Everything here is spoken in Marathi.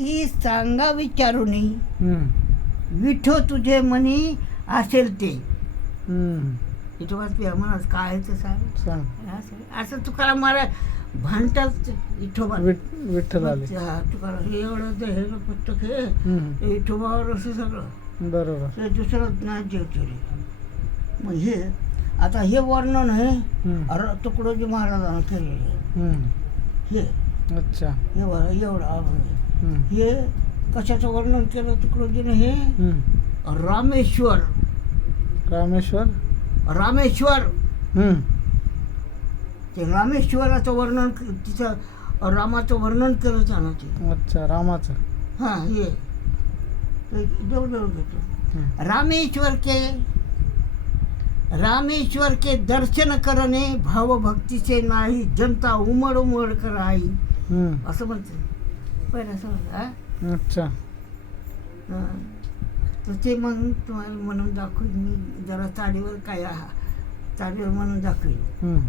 काही सांगा विचारून हम्म, विठो तुझे मनी असेल ते. हम्म. विठोबाच म्हणत काय आहे ते सांग. सांग. असं तुकाराम महाराज म्हणतात विठोबा. विठ्ठल आले. तुकाराम हे एवढं हे पुस्तक हे हम्म, विठोबावर असं सगळं बरोबर. ते दुसरं ज्ञान जेवते. मग हे आता हे वर्णन आहे हम्म, तुकडोजी महाराजांना केलेलं. हम्म. हे अच्छा. हे एवढं अभंग. हम्म, हे कशाचं वर्णन केलं तुकडोजीने? हे हम्म. रामेश्वर. रामेश्वर. रामेश्वर हम्म, ते रामेश्वराचं वर्णन तिचं रामाचं वर्णन केलं त्यानं ते. अच्छा. रामाचं. हां हे जवळ घेतो. हम्म, रामेश्वर के दर्शन करणे भावभक्तीचे नाही जनता उमड उमड कराई. हम्म. असं म्हणते पहिलं असं म्हणतं. अच्छा. तर ते मग तुम्हाला म्हणून दाखवेन मी जरा चालीवर काय तारीवर म्हणून दाखवेन. हम्म.